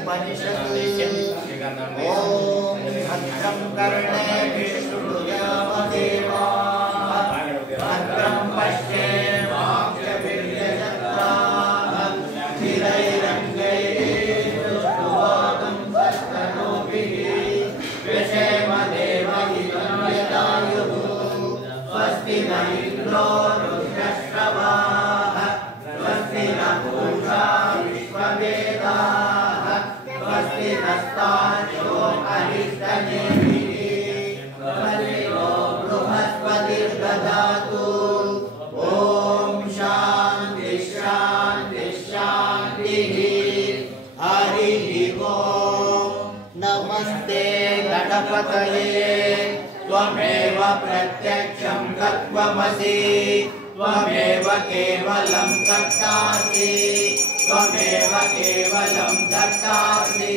उपनिषत् ओम भद्रं कर्णेभिः शृणुयाम देवाः भद्रं पश्येमाक्षभिर्यजत्राः स्थिरैरङ्गैस्तुष्टुवागं सत्तनोभिः व्यशेम देवहितं यदायुः स्वस्ति न इन्द्रो वृद्धश्रवाः स्वस्ति न पूषा विश्ववेदाः स्वस्ति नस्तार्क्ष्यो अरिष्टनेमिः स्वस्ति नो बृहस्पतिर्दधातु ॐ शान्ति शान्ति शान्तिः हरिः ॐ नमस्ते गणपतये त्वमेव प्रत्यक्षं तत्त्वमसि त्वमेव केवलं कर्तासि त्वमेव केवलं कर्तासि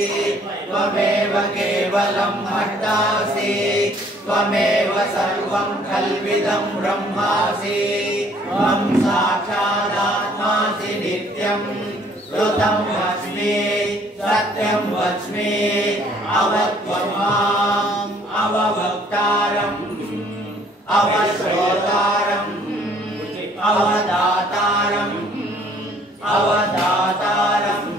त्वमेव केवलं हर्तासि त्वमेव सर्वं खल्विदं ब्रह्मासि त्वं साक्षादात्मासि नित्यं ऋतं वच्मि सत्यं वच्मि अवत्वमाम् अववक्तारम् अवश्रोतारम् अवदातारम् अवदातारम्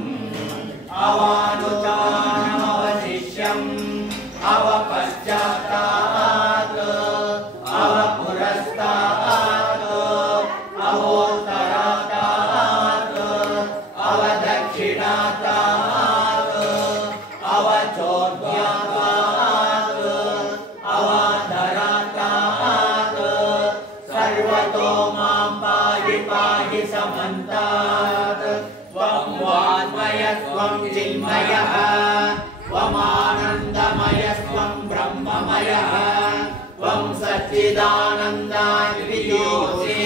अवानुचानमवशिष्यम् अवपश्चातात् अवपुरस्तात् अवोत्तरात् अवदक्षिणात् अवचोद्यात् अवाधरात् सर्वतो मां पाहि पाहि समन्तात् त्वं वाङ्मयस्त्वं चिन्मयः त्वमानन्दमयस्त्वं ब्रह्ममयः त्वं सच्चिदानन्दाद्वितीयोऽसि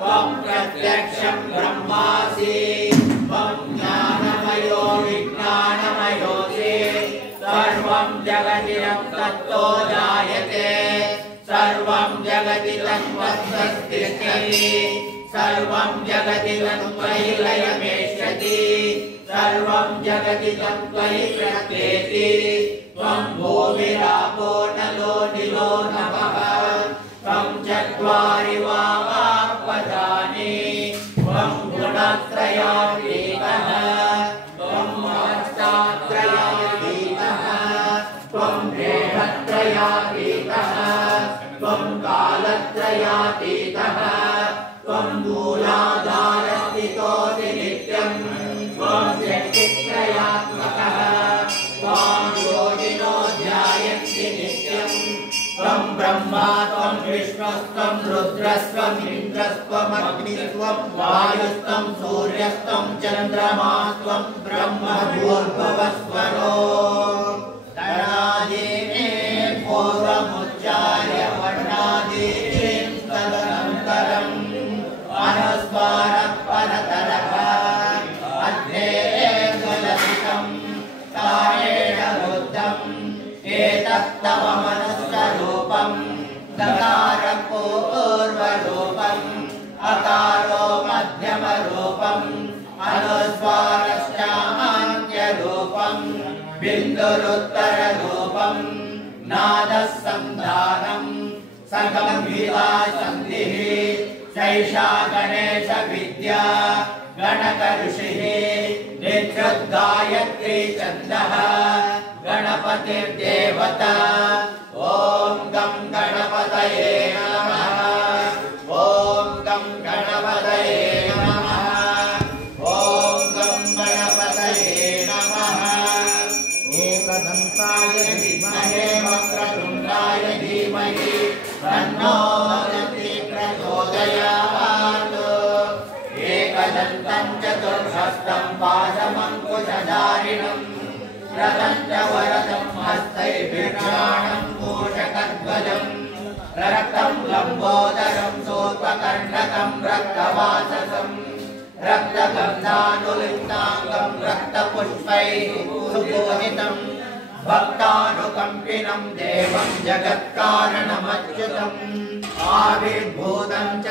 त्वं प्रत्यक्षं ब्रह्मासि त्वं ज्ञानमयो विज्ञानमयोऽसि सर्वं जगदिदं तत्तो जायते सर्वं जगति तन्वत्सस्तिष्ठति सर्वं जगति तन्त्वयि लयमेष्यति सर्वं जगति तन्त्वयि प्रत्येति त्वं भूमिरापो नलो निलो नभः त्वं चत्वारि वाक्पदानि त्वं गुणत्रयातीतः त्वं अष्टात्रयातीतः त्वं देहत्रयातीतः त्वं कालत्रयातीतः त्वं मूलाधारस्थितोऽसि नित्यं त्वं शक्तित्रयात्मकः त्वां योगिनो ध्यायन्ति नित्यं त्वं ब्रह्मा त्वं विष्णुस्त्वं रुद्रस्त्वं इन्द्रस्त्वमग्निस्त्वं वायुस्त्वं सूर्यस्त्वं चन्द्रमास्त्वं ब्रह्म भूर्भुवस्वरो तणादीने पूर्वमुच्चार्य वर्णादीन् तदनन्तरम् अनुस्वारः परतरः अध्येयललितं तारेण बुद्धम् एतत्तव मनुष्यरूपं दकारपूर्वरूपम् अकारो मध्यमरूपम् अनुस्वारश्चान्त्यरूपम् बिन्दुरुत्तररूपम् नादः सन्धानम् सगम्भीरा सन्धिः सैषा गणेश विद्या गणक ऋषिः निधृद्गायत्री छन्दः गणपतिर्देवता ॐ गं गणपतये नमः ॐ गं गणपतये नमः ॐ गं गणपतये नमः एकदन्ताय विद्महे वक्रतुण्डाय धीमहि तन्नो प्रचोदयात् एकदन्तं चतुर्हस्तं पाशमङ्कुशधारिणं रथं च वरदं हस्तैर्भिक्षाणं मूषकध्वजं रक्तं लम्बोदरं सोत्पकर्णकं रक्तवाससं रक्तगन्धानुलिप्ताङ्गं रक्तपुष्पैः सुपूजितं भक्तानुकम्पिनं देवं जगत्कारणमच्युतम् आविर्भूतं च